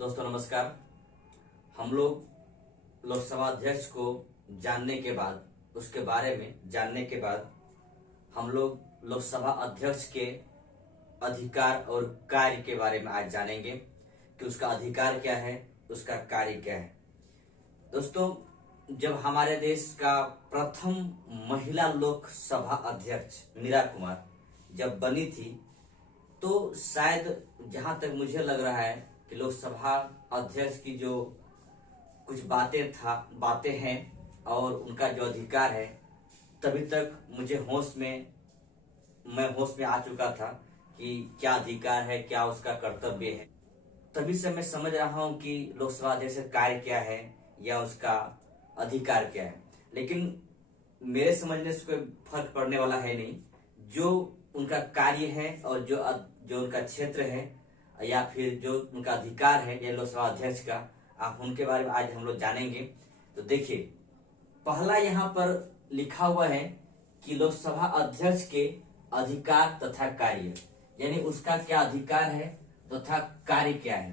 दोस्तों नमस्कार। हम लोग लोकसभा अध्यक्ष को जानने के बाद, उसके बारे में जानने के बाद हम लोग लोकसभा अध्यक्ष के अधिकार और कार्य के बारे में आज जानेंगे कि उसका अधिकार क्या है, उसका कार्य क्या है। दोस्तों, जब हमारे देश का प्रथम महिला लोकसभा अध्यक्ष मीरा कुमार जब बनी थी, तो शायद जहां तक मुझे लग रहा है कि लोकसभा अध्यक्ष की जो कुछ बातें हैं और उनका जो अधिकार है, तभी तक मुझे होश में आ चुका था कि क्या अधिकार है, क्या उसका कर्तव्य है। तभी से मैं समझ रहा हूं कि लोकसभा अध्यक्ष का कार्य क्या है या उसका अधिकार क्या है। लेकिन मेरे समझने से कोई फर्क पड़ने वाला है नहीं। जो उनका कार्य है और जो उनका क्षेत्र है या फिर जो उनका अधिकार है ये लोकसभा अध्यक्ष का, आप उनके बारे में आज हम लोग जानेंगे। तो देखिए, पहला यहाँ पर लिखा हुआ है कि लोकसभा अध्यक्ष के अधिकार तथा कार्य, यानी उसका क्या अधिकार है तथा कार्य क्या है।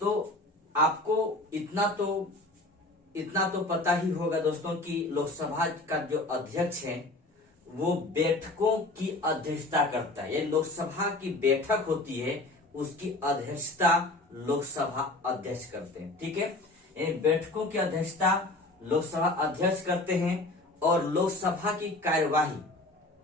तो आपको इतना तो पता ही होगा दोस्तों कि लोकसभा का जो अध्यक्ष है वो बैठकों की अध्यक्षता करता है। यानी लोकसभा की बैठक होती है, उसकी अध्यक्षता लोकसभा अध्यक्ष करते हैं। ठीक है, यानी बैठकों की अध्यक्षता लोकसभा अध्यक्ष करते हैं और लोकसभा की कार्यवाही,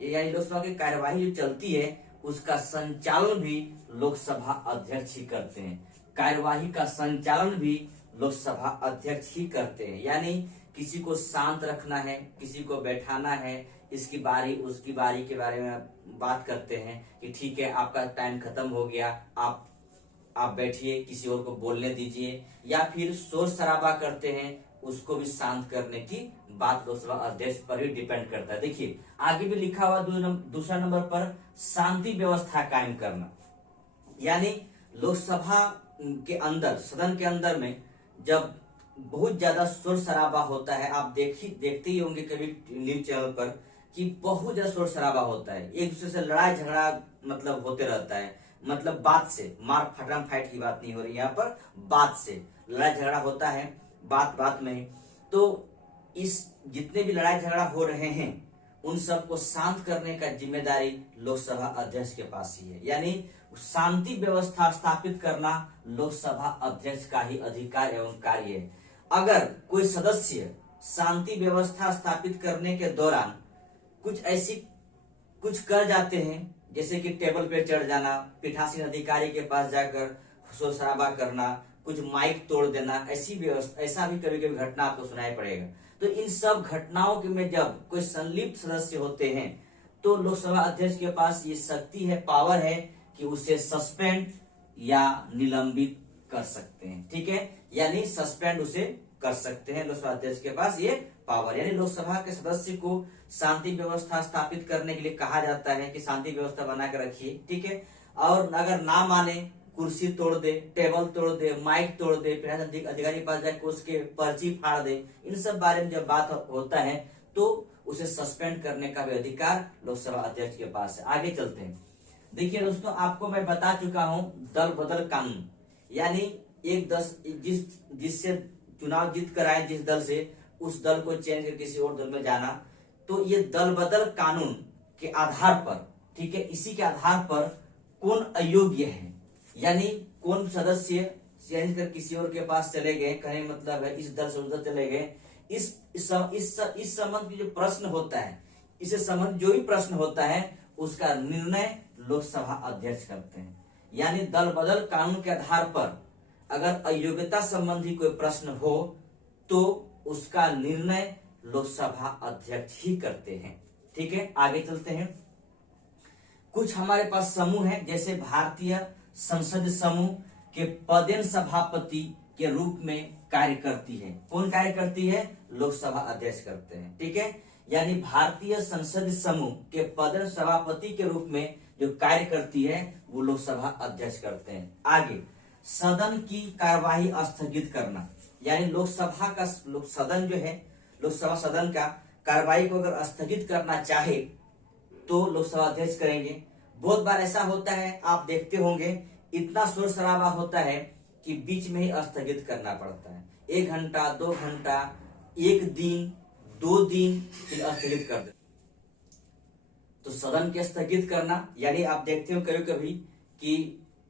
यानी लोकसभा की कार्यवाही जो चलती है उसका संचालन भी लोकसभा अध्यक्ष ही करते हैं। कार्यवाही का संचालन भी लोकसभा अध्यक्ष ही करते हैं। यानी किसी को शांत रखना है, किसी को बैठाना है, इसकी बारी उसकी बारी के बारे में बात करते हैं कि ठीक है, आपका टाइम खत्म हो गया, आप बैठिए, किसी और को बोलने दीजिए, या फिर शोर शराबा करते हैं उसको भी शांत करने की बात लोकसभा अध्यक्ष पर ही डिपेंड करता है। देखिए, आगे भी लिखा हुआ दूसरा नंबर पर शांति व्यवस्था कायम करना। यानी लोकसभा के अंदर, सदन के अंदर में जब बहुत ज्यादा शोर शराबा होता है, आप देखते ही होंगे कभी न्यूज चैनल पर कि बहुत ज्यादा शोर शराबा होता है, एक दूसरे से लड़ाई झगड़ा मतलब होते रहता है। मतलब बात से, मार फटम फाइट की बात नहीं हो रही, यहाँ पर बात से लड़ाई झगड़ा होता है, बात में। तो इस जितने भी लड़ाई झगड़ा हो रहे हैं उन सबको शांत करने का जिम्मेदारी लोकसभा अध्यक्ष के पास ही है। यानी शांति व्यवस्था स्थापित करना लोकसभा अध्यक्ष का ही अधिकार एवं कार्य है। अगर कोई सदस्य शांति व्यवस्था स्थापित करने के दौरान कुछ कर जाते हैं, जैसे कि टेबल पे चढ़ जाना, पीठासीन अधिकारी के पास जाकर शोर शराबा करना, कुछ माइक तोड़ देना, ऐसा भी कभी कभी घटना आपको सुनाई पड़ेगा। तो इन सब घटनाओं के में जब कोई संलिप्त सदस्य होते हैं तो लोकसभा अध्यक्ष के पास ये शक्ति है, पावर है कि उसे सस्पेंड या निलंबित कर सकते हैं। ठीक है, यानी सस्पेंड उसे कर सकते हैं, लोकसभा अध्यक्ष के पास ये पावर। यानी लोकसभा के सदस्य को शांति व्यवस्था स्थापित करने के लिए कहा जाता है कि शांति व्यवस्था बना कर रखिए। ठीक है, और अगर ना माने, कुर्सी तोड़ दे, टेबल तोड़ दे, माइक तोड़ दे, अधिकारी के पास जाकर उसके पर्ची फाड़ दे, इन सब बारे में जब बात होता है तो उसे सस्पेंड करने का भी अधिकार लोकसभा अध्यक्ष के पास है। आगे चलते हैं। देखिए दोस्तों, आपको मैं बता चुका हूं दल बदल कानून, यानी जिससे चुनाव जीत कर आए जिस दल से, उस दल को चेंज कर किसी और दल में जाना, तो ये दल बदल कानून के आधार पर, ठीक है, इसी के आधार पर कौन अयोग्य है, यानी कौन सदस्य चेंज कर किसी और के पास चले गए, कहने मतलब है इस दल से उधर चले गए, इस संबंध की जो प्रश्न होता है, इससे संबंध जो भी प्रश्न होता है उसका निर्णय लोकसभा अध्यक्ष करते हैं। यानी दल बदल कानून के आधार पर अगर अयोग्यता संबंधी कोई प्रश्न हो तो उसका निर्णय लोकसभा अध्यक्ष ही करते हैं। ठीक है, आगे चलते हैं। कुछ हमारे पास समूह है, जैसे भारतीय संसद समूह के पदेन सभापति के रूप में कार्य करती है। कौन कार्य करती है? लोकसभा अध्यक्ष करते हैं। ठीक है, यानी भारतीय संसद समूह के पदेन सभापति के रूप में जो कार्य करती है वो लोकसभा अध्यक्ष करते हैं। आगे, सदन की कार्यवाही स्थगित करना, यानी लोकसभा सदन जो है, लोकसभा सदन का कार्यवाही को अगर स्थगित करना चाहे तो लोकसभा अध्यक्ष करेंगे। बहुत बार ऐसा होता है, आप देखते होंगे, इतना शोर शराबा होता है कि बीच में ही स्थगित करना पड़ता है। 1 घंटा, 2 घंटा, 1 दिन, 2 दिन, फिर स्थगित कर देते। तो सदन के स्थगित करना यानी आप देखते हो कभी कभी कि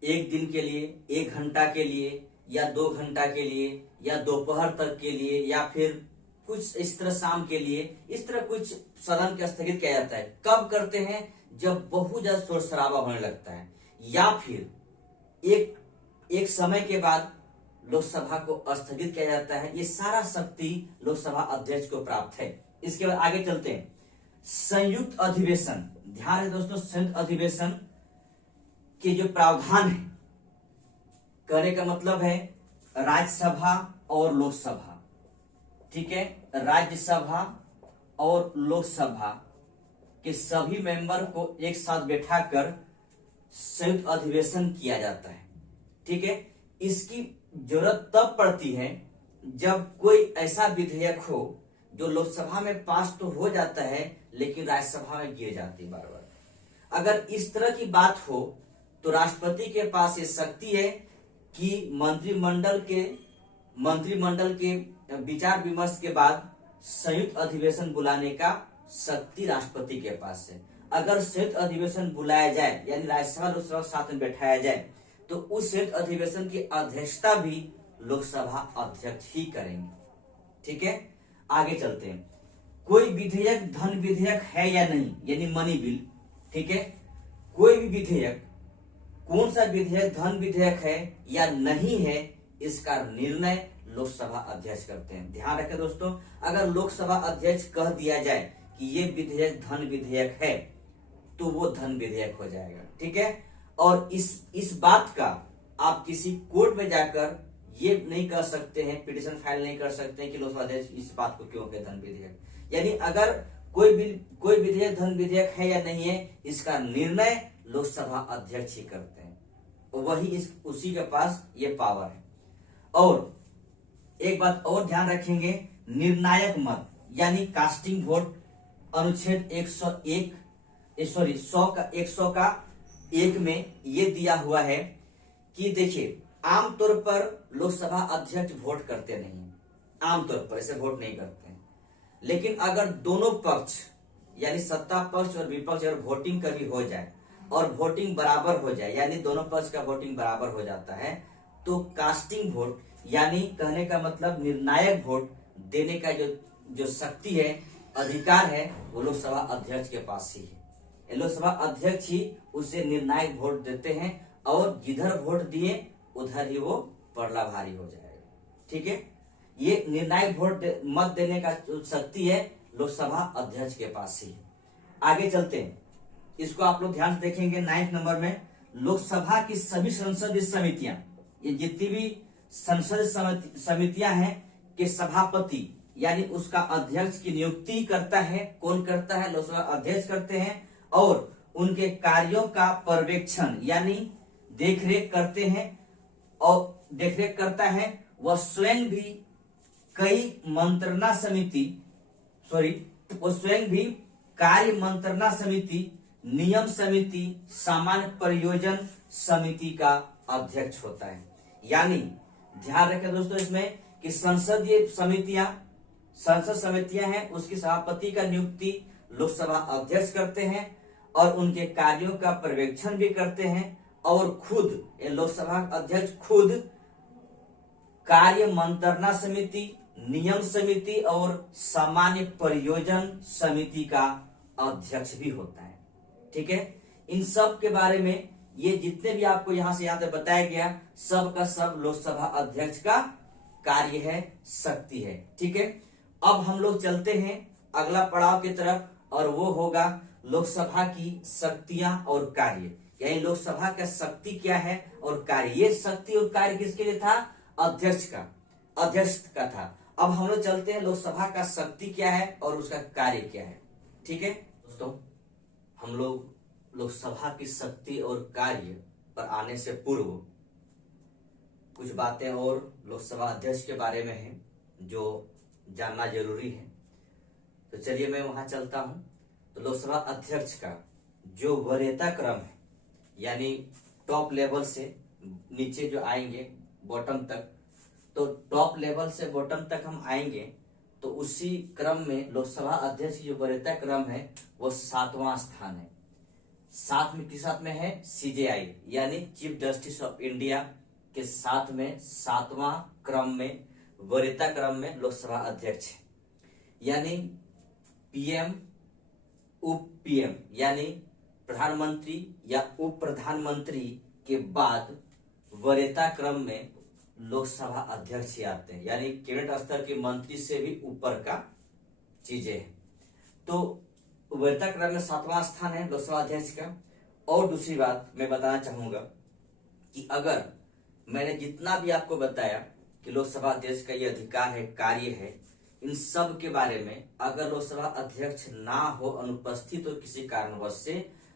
1 दिन के लिए, 1 घंटा के लिए, या 2 घंटा के लिए, या दोपहर तक के लिए, या फिर कुछ इस तरह शाम के लिए, इस तरह कुछ सदन के स्थगित किया जाता है। कब करते हैं? जब बहुत ज्यादा शोर शराबा होने लगता है, या फिर एक समय के बाद लोकसभा को स्थगित किया जाता है। ये सारा शक्ति लोकसभा अध्यक्ष को प्राप्त है। इसके बाद आगे चलते हैं। संयुक्त अधिवेशन, ध्यान है दोस्तों, संयुक्त अधिवेशन के जो प्रावधान है, कहने का मतलब है राज्यसभा और लोकसभा, ठीक है, राज्यसभा और लोकसभा के सभी मेंबर को एक साथ बैठाकर संयुक्त अधिवेशन किया जाता है, ठीक है। इसकी जरूरत तब पड़ती है जब कोई ऐसा विधेयक हो जो लोकसभा में पास तो हो जाता है लेकिन राज्यसभा में गिर जाती है बार बार। अगर इस तरह की बात हो तो राष्ट्रपति के पास ये शक्ति है कि मंत्रिमंडल के विचार विमर्श के बाद संयुक्त अधिवेशन बुलाने का शक्ति राष्ट्रपति के पास है। अगर संयुक्त अधिवेशन बुलाया जाए यानी राज्यसभा लोकसभा साथ में बैठाया जाए तो उस संयुक्त अधिवेशन की अध्यक्षता भी लोकसभा अध्यक्ष ही करेंगे, ठीक है। आगे चलते हैं। कोई विधेयक धन विधेयक है या नहीं, यानी मनी बिल, ठीक है। कोई भी विधेयक, कौन सा विधेयक धन विधेयक है या नहीं है, इसका निर्णय लोकसभा अध्यक्ष करते हैं। ध्यान रखें दोस्तों, अगर लोकसभा अध्यक्ष कह दिया जाए कि ये विधेयक धन विधेयक है तो वो धन विधेयक हो जाएगा, ठीक है। और इस बात का आप किसी कोर्ट में जाकर ये नहीं कर सकते हैं, पिटीशन फाइल नहीं कर सकते हैं कि लोकसभा अध्यक्ष इस बात को क्यों कहे धन विधेयक। यानी अगर कोई विधेयक धन विधेयक है या नहीं है, इसका निर्णय लोकसभा अध्यक्ष ही करते हैं, वही उसी के पास ये पावर है। और एक बात और ध्यान रखेंगे, निर्णायक मत यानी कास्टिंग वोट अनुच्छेद 100 का 1 में ये दिया हुआ है कि देखिए, आमतौर पर लोकसभा अध्यक्ष वोट करते नहीं है, आमतौर पर ऐसे वोट नहीं करते हैं। लेकिन अगर दोनों पक्ष यानी सत्ता पक्ष और विपक्ष अगर वोटिंग कभी हो जाए और वोटिंग बराबर हो जाए, यानी दोनों पक्ष का वोटिंग बराबर हो जाता है, तो कास्टिंग वोट यानी कहने का मतलब निर्णायक वोट देने का जो शक्ति है, अधिकार है, वो लोकसभा अध्यक्ष के पास ही है। लोकसभा अध्यक्ष ही उसे निर्णायक वोट देते हैं और जिधर वोट दिए उधर ही वो पड़ला भारी हो जाएगा, ठीक है। ये निर्णायक वोट मत देने का जो शक्ति है लोकसभा अध्यक्ष के पास ही है। आगे चलते हैं, इसको आप लोग ध्यान से देखेंगे। 9 नंबर में लोकसभा की सभी संसदीय समितियां, ये जितनी भी संसदीय समितियां हैं के सभापति यानी उसका अध्यक्ष की नियुक्ति करता है। कौन करता है? लोकसभा अध्यक्ष करते हैं। और उनके कार्यों का पर्यवेक्षण यानी देखरेख करते हैं, और देखरेख करता है वह स्वयं भी कार्य मंत्रणा समिति, नियम समिति, सामान्य परियोजन समिति का अध्यक्ष होता है। यानी ध्यान रखें दोस्तों इसमें कि संसद समितियां हैं, उसकी सभापति का नियुक्ति लोकसभा अध्यक्ष करते हैं और उनके कार्यों का पर्यवेक्षण भी करते हैं, और खुद लोकसभा अध्यक्ष खुद कार्य मंत्रणा समिति, नियम समिति और सामान्य परियोजन समिति का अध्यक्ष भी होता है, ठीक है। इन सब के बारे में ये जितने भी आपको यहां से बताया गया, सब का सब लोकसभा अध्यक्ष का कार्य है, शक्ति है, ठीक है। अब हम लोग चलते हैं अगला पड़ाव की तरफ, और वो होगा लोकसभा की शक्तियां और कार्य, यानी लोकसभा का शक्ति क्या है और कार्य। ये शक्ति और कार्य किसके लिए था? अध्यक्ष का था। अब हम लोग चलते हैं लोकसभा का शक्ति क्या है और उसका कार्य क्या है, ठीक है दोस्तों। हम लोग लोकसभा की शक्ति और कार्य पर आने से पूर्व कुछ बातें और लोकसभा अध्यक्ष के बारे में है जो जानना जरूरी है। तो चलिए मैं वहां चलता हूं। तो लोकसभा अध्यक्ष का जो वरीयता क्रम है, यानी टॉप लेवल से नीचे जो आएंगे बॉटम तक, तो टॉप लेवल से बॉटम तक हम आएंगे तो उसी क्रम में लोकसभा अध्यक्ष की जो वरीयता क्रम है वो 7वां स्थान है। साथ में किस साथ में है? CJI यानी चीफ जस्टिस ऑफ इंडिया के साथ में 7वां क्रम में वरीयता क्रम में लोकसभा अध्यक्ष है। यानी PM उप PM यानी प्रधानमंत्री या उप प्रधानमंत्री के बाद वरीयता क्रम में लोकसभा अध्यक्ष ही आते हैं, यानी कैबिनेट स्तर के मंत्री से भी ऊपर का चीजें हैं। तो वरीयता क्रम में 7वां स्थान है लोकसभा अध्यक्ष का। और दूसरी बात मैं बताना चाहूंगा कि अगर मैंने जितना भी आपको बताया कि लोकसभा अध्यक्ष का ये अधिकार है, कार्य है, इन सब के बारे में अगर लोकसभा अध्यक्ष ना हो, अनुपस्थित हो किसी कारणवश से,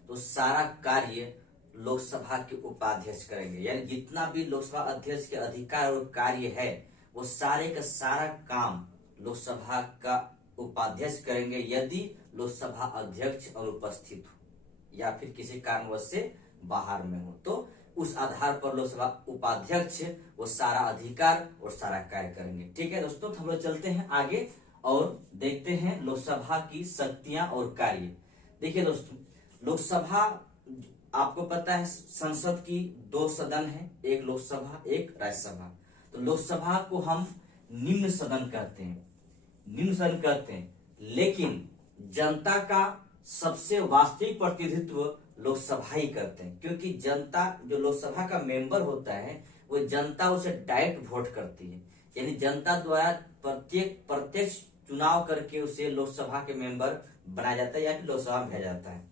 तो सारा कार्य लोकसभा के उपाध्यक्ष करेंगे। यानी जितना भी लोकसभा अध्यक्ष के अधिकार और कार्य है वो सारे का सारा काम लोकसभा का उपाध्यक्ष करेंगे, यदि लोकसभा अध्यक्ष अनुपस्थित हो या फिर किसी कारणवश से बाहर में हो, तो उस आधार पर लोकसभा उपाध्यक्ष वो सारा अधिकार और सारा कार्य करेंगे। ठीक है दोस्तों, तो हम लोग चलते हैं आगे और देखते हैं लोकसभा की शक्तियां और कार्य। देखिए दोस्तों, लोकसभा आपको पता है संसद की 2 सदन है, एक लोकसभा एक राज्यसभा। तो लोकसभा को हम निम्न सदन कहते हैं, लेकिन जनता का सबसे वास्तविक प्रतिनिधित्व लोकसभा ही करते हैं, क्योंकि जनता जो लोकसभा का मेंबर होता है वो जनता उसे डायरेक्ट वोट करती है। यानी जनता द्वारा प्रत्यक्ष चुनाव करके उसे लोकसभा के मेंबर बनाया जाता है या फिर लोकसभा में भेजा जाता है।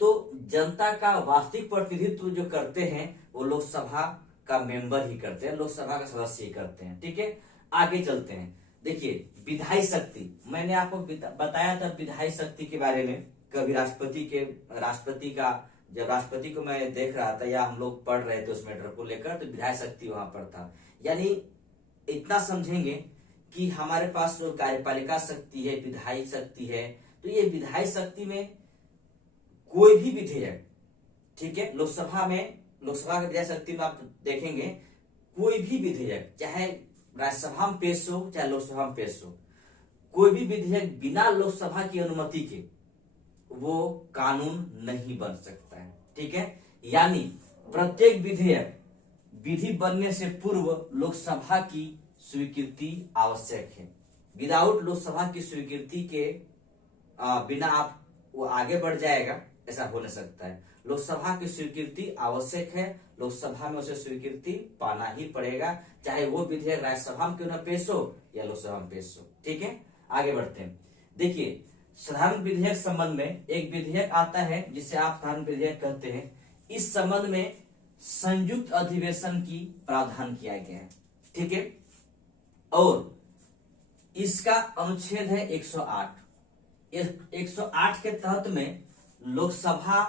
तो जनता का वास्तविक प्रतिनिधित्व जो करते हैं वो लोकसभा का मेंबर ही करते हैं, लोकसभा का सदस्य ही करते हैं। ठीक है, आगे चलते हैं। देखिए विधायी शक्ति, मैंने आपको बताया था विधायी शक्ति के बारे में। कभी राष्ट्रपति का जब राष्ट्रपति को मैं देख रहा था या हम लोग पढ़ रहे थे उस मैटर को लेकर, तो विधायी शक्ति वहां पर था। यानी इतना समझेंगे कि हमारे पास जो कार्यपालिका शक्ति है, विधायी शक्ति है, तो ये विधायी शक्ति में कोई भी विधेयक, ठीक है, लोकसभा के विधायी शक्ति में आप देखेंगे कोई भी विधेयक, चाहे राज्यसभा में पेश हो चाहे लोकसभा में पेश हो, कोई भी विधेयक बिना लोकसभा की अनुमति के वो कानून नहीं बन सकता है। ठीक है, यानी प्रत्येक विधेयक विधि बनने से पूर्व लोकसभा की स्वीकृति आवश्यक है। विदाउट लोकसभा की स्वीकृति के बिना आप वो आगे बढ़ जाएगा, ऐसा हो नहीं सकता है। लोकसभा की स्वीकृति आवश्यक है, लोकसभा में उसे स्वीकृति पाना ही पड़ेगा, चाहे वो विधेयक राज्यसभा में क्यों न पेश हो या लोकसभा में पेश हो। ठीक है, आगे बढ़ते हैं। देखिए साधारण विधेयक संबंध में एक विधेयक आता है जिसे आप साधारण विधेयक कहते हैं। इस संबंध में संयुक्त अधिवेशन की प्रावधान किया गया है। ठीक है, और इसका अनुच्छेद है 108। 108 के तहत में लोकसभा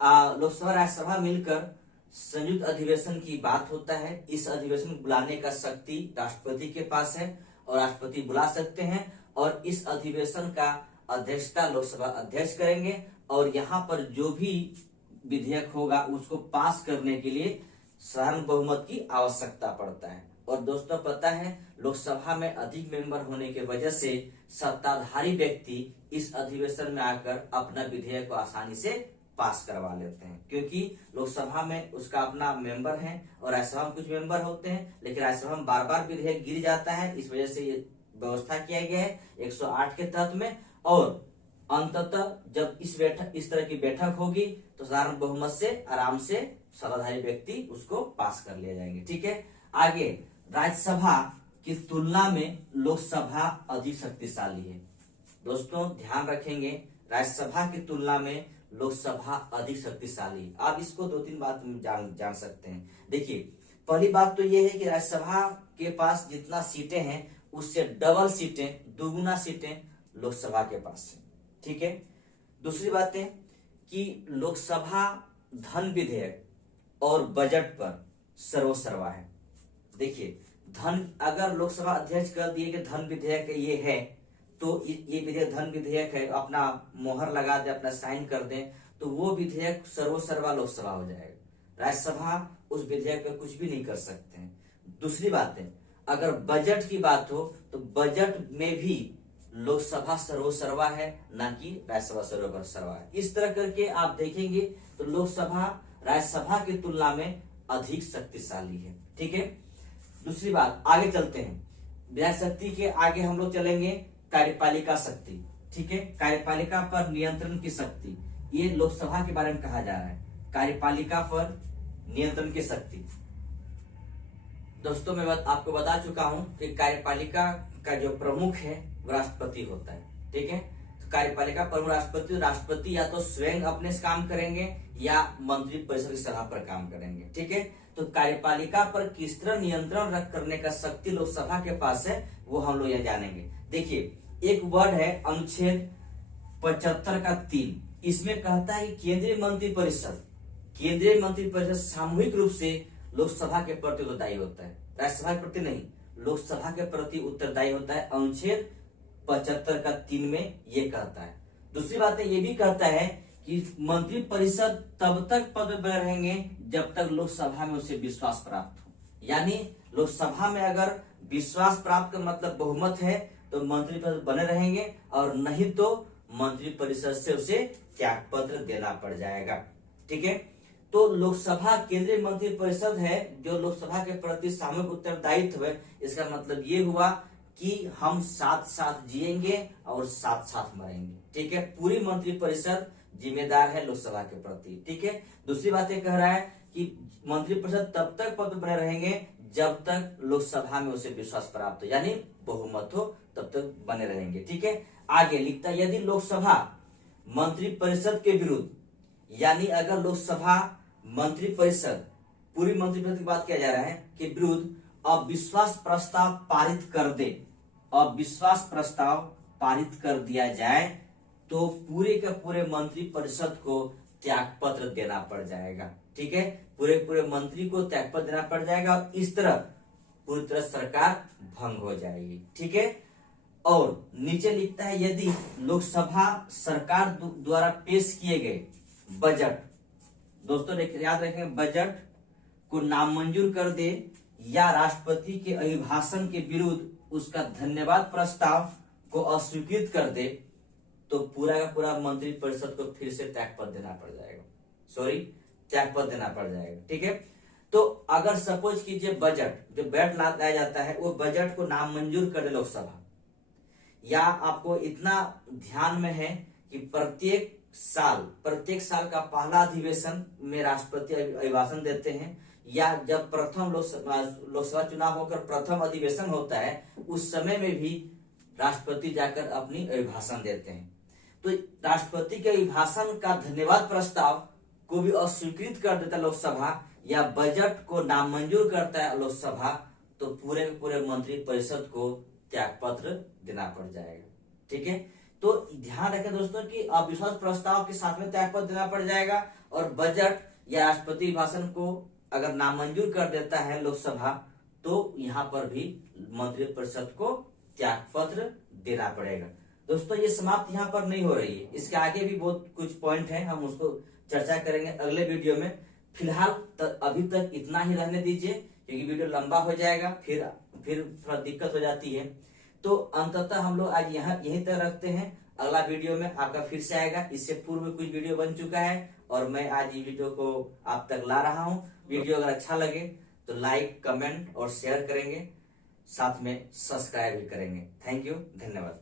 राज्यसभा मिलकर संयुक्त अधिवेशन की बात होता है। इस अधिवेशन को बुलाने का शक्ति राष्ट्रपति के पास है और राष्ट्रपति बुला सकते हैं, और इस अधिवेशन का अध्यक्षता लोकसभा अध्यक्ष करेंगे, और यहाँ पर जो भी विधेयक होगा उसको पास करने के लिए साधारण बहुमत की आवश्यकता पड़ता है। और दोस्तों पता है लोकसभा में अधिक मेंबर होने की वजह से सत्ताधारी व्यक्ति इस अधिवेशन में आकर अपना विधेयक को आसानी से पास करवा लेते हैं, क्योंकि लोकसभा में उसका अपना मेंबर है और राज्यसभा में कुछ मेंबर होते हैं, लेकिन राज्यसभा में बार बार विधेयक गिर जाता है। इस वजह से ये व्यवस्था किया गया है 108 के तहत में। और अंततः जब इस तरह की बैठक होगी तो साधारण बहुमत से आराम से सत्ताधारी व्यक्ति उसको पास कर लिया जाएंगे। ठीक है, आगे राज्यसभा की तुलना में लोकसभा अधिक शक्तिशाली है। दोस्तों ध्यान रखेंगे, राज्यसभा की तुलना में लोकसभा अधिक शक्तिशाली। आप इसको 2-3 बात जान सकते हैं। देखिए पहली बात तो यह है कि राज्यसभा के पास जितना सीटें हैं उससे डबल सीटें, दोगुना सीटें लोकसभा के पास है। ठीक है, दूसरी बात है कि लोकसभा धन विधेयक और बजट पर सर्वसर्वा है। देखिए धन, अगर लोकसभा अध्यक्ष कर दिए कि धन विधेयक ये है, तो ये विधेयक धन विधेयक है, अपना मोहर लगा दे, अपना साइन कर दें, तो वो विधेयक सर्वसर्वा लोकसभा हो जाएगा। राज्यसभा उस विधेयक पे कुछ भी नहीं कर सकते हैं। दूसरी बात है, अगर बजट की बात हो तो बजट में भी लोकसभा सर्वोसर्वा है, ना कि राज्यसभा सर्वोसर्वा है। इस तरह करके आप देखेंगे तो लोकसभा राज्यसभा की तुलना में अधिक शक्तिशाली है। ठीक है, दूसरी बात, आगे चलते हैं। विधायी शक्ति के आगे हम लोग चलेंगे कार्यपालिका शक्ति। ठीक है, कार्यपालिका पर नियंत्रण की शक्ति, ये लोकसभा के बारे में कहा जा रहा है, कार्यपालिका पर नियंत्रण की शक्ति। दोस्तों मैं आपको बता चुका हूं कि कार्यपालिका का जो प्रमुख है वो राष्ट्रपति होता है। ठीक है, तो कार्यपालिका प्रमुख राष्ट्रपति या तो स्वयं अपने से काम करेंगे या मंत्री परिषद की सलाह पर काम करेंगे। ठीक है, तो कार्यपालिका पर किस तरह नियंत्रण रख करने का शक्ति लोकसभा के पास है वो हम लोग यहाँ जानेंगे। देखिए, एक वर्ड है अनुच्छेद 75 का 3, इसमें कहता है कि केंद्रीय मंत्रिपरिषद सामूहिक रूप से लोकसभा के प्रति उत्तरदायी होता है, राज्यसभा के प्रति नहीं, लोकसभा के प्रति उत्तरदायी होता है। अनुच्छेद 75 का 3 में ये कहता है। दूसरी बात है, ये भी कहता है कि मंत्रिपरिषद तब तक पद में बने रहेंगे जब तक लोकसभा में उसे विश्वास प्राप्त हो। यानी लोकसभा में अगर विश्वास प्राप्त का मतलब बहुमत है तो मंत्रिपरिषद बने रहेंगे, और नहीं तो मंत्रिपरिषद से उसे त्याग पत्र देना पड़ जाएगा। ठीक है, तो लोकसभा केंद्रीय मंत्रिपरिषद है जो लोकसभा के प्रति सामूहिक उत्तरदायित्व है। इसका मतलब ये हुआ कि हम साथ साथ जिएंगे और साथ साथ मरेंगे। ठीक है, पूरी मंत्रिपरिषद जिम्मेदार है लोकसभा के प्रति। ठीक है, दूसरी बात ये कह रहा है कि मंत्रिपरिषद तब तक पद बने रहेंगे जब तक लोकसभा में उसे विश्वास प्राप्त हो, यानी बहुमत हो तब तक बने रहेंगे। ठीक है, आगे लिखता है, यदि लोकसभा मंत्रिपरिषद के विरुद्ध, यानी अगर लोकसभा मंत्रिपरिषद, पूरी मंत्रिपरिषद की बात किया जा रहा है, के विरुद्ध अविश्वास प्रस्ताव पारित कर दे, अविश्वास प्रस्ताव पारित कर दिया जाए तो पूरे के पूरे मंत्रिपरिषद को त्यागपत्र देना पड़ जाएगा। ठीक है, पूरे मंत्री को त्यागपत्र देना पड़ जाएगा और इस तरह पूरी तरह सरकार भंग हो जाएगी। ठीक है, और नीचे लिखता है, यदि लोकसभा सरकार द्वारा पेश किए गए बजट, दोस्तों याद रखें, बजट को नामंजूर कर दे या राष्ट्रपति के अभिभाषण के विरुद्ध उसका धन्यवाद प्रस्ताव को अस्वीकृत कर दे तो पूरा का पूरा मंत्रिपरिषद को फिर से त्यागपत्र देना पड़ जाएगा, त्यागपत्र देना पड़ जाएगा। ठीक है, तो अगर सपोज कीजिए बजट जो बैठ लाया जाता है वो बजट को नामंजूर कर दे लोकसभा, या आपको इतना ध्यान में है कि प्रत्येक साल का पहला अधिवेशन में राष्ट्रपति अभिभाषण देते हैं, या जब प्रथम लोकसभा चुनाव होकर प्रथम अधिवेशन होता है उस समय में भी राष्ट्रपति जाकर अपनी अभिभाषण देते हैं। तो राष्ट्रपति के अभिभाषण का धन्यवाद प्रस्ताव को भी अस्वीकृत कर देता है लोकसभा, या बजट को नामंजूर करता है लोकसभा, तो पूरे मंत्रिपरिषद को त्यागपत्र देना पड़ जाएगा। ठीक है, तो ध्यान रखें दोस्तों कि अविश्वास प्रस्ताव के साथ में त्यागपत्र देना पड़ जाएगा, और बजट या राष्ट्रपति भाषण को अगर नामंजूर कर देता है लोकसभा तो यहाँ पर भी मंत्रिपरिषद को त्यागपत्र देना पड़ेगा। दोस्तों ये समाप्त यहाँ पर नहीं हो रही है, इसके आगे भी बहुत कुछ पॉइंट है, हम उसको चर्चा करेंगे अगले वीडियो में। फिलहाल अभी तक इतना ही रहने दीजिए क्योंकि वीडियो लंबा हो जाएगा, फिर थोड़ा दिक्कत हो जाती है। तो अंततः हम लोग आज यहीं तक रखते हैं। अगला वीडियो में आपका फिर से आएगा। इससे पूर्व कुछ वीडियो बन चुका है और मैं आज ये वीडियो को आप तक ला रहा हूँ। वीडियो अगर अच्छा लगे तो लाइक, कमेंट और शेयर करेंगे, साथ में सब्सक्राइब भी करेंगे। थैंक यू, धन्यवाद।